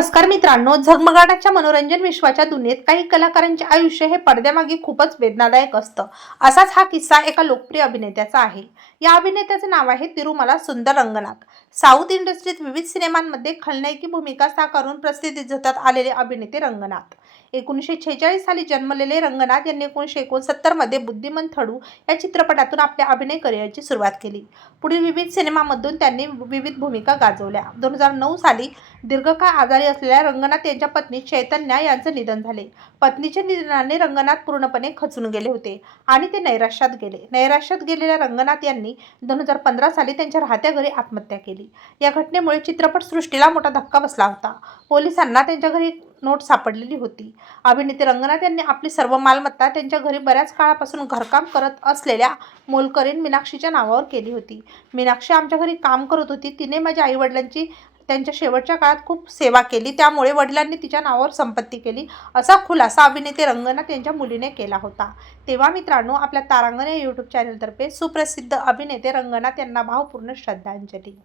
नमस्कार मित्रांनो झगमगाटाच्या मनोरंजन विश्वाच्या दुनियेत काही कलाकारांचे आयुष्य हे पडद्यामागे खूपच वेदनादायक असतं. असाच हा किस्सा एका लोकप्रिय अभिनेत्याचा आहे. या अभिनेत्याचं नाव आहे तिरुमला सुंदर रंगनाथ. साऊथ इंडस्ट्रीत विविध सिनेमांमध्ये खलनायकी भूमिका साकारून प्रसिद्धी झोतात आलेले अभिनेते रंगनाथ. एकोणीसशे छेचाळीस साली जन्मलेले रंगनाथ यांनी एकोणीसशे एकोणसत्तरमध्ये बुद्धिमन थडू या चित्रपटातून आपल्या अभिनय करिअरची सुरुवात केली. पुढील विविध सिनेमामधून त्यांनी विविध भूमिका गाजवल्या. दोन हजार नऊ साली दीर्घकाळ आजारी असलेल्या रंगनाथ यांच्या पत्नी चैतन्या यांचं निधन झाले. पत्नीच्या निधनाने रंगनाथ पूर्णपणे खचून गेले होते आणि ते नैराश्यात गेले. नैराश्यात गेलेल्या रंगनाथ यांनी दोन हजार पंधरा साली त्यांच्या राहत्या घरी आत्महत्या केली. या घटनेमुळे चित्रपटसृष्टीला मोठा धक्का बसला होता. पोलिसांना त्यांच्या घरी नोट सापडलेली होती. अभिनेते रंगनाथ यांनी आपली सर्व मालमत्ता त्यांच्या घरी बऱ्याच काळापासून घरकाम करत असलेल्या मोलकरीण मीनाक्षीच्या नावावर केली होती. मीनाक्षी आमच्या घरी काम करत होती. तिने माझ्या आईवडिलांची त्यांच्या शेवटच्या काळात खूप सेवा केली. त्यामुळे वडिलांनी तिच्या नावावर संपत्ती केली. असा खुलासा अभिनेते रंगनाथ यांच्या मुलीने केला होता. तेव्हा मित्रांनो आपल्या तारांगण या यूट्यूब चॅनलतर्फे सुप्रसिद्ध अभिनेते रंगनाथ यांना भावपूर्ण श्रद्धांजली.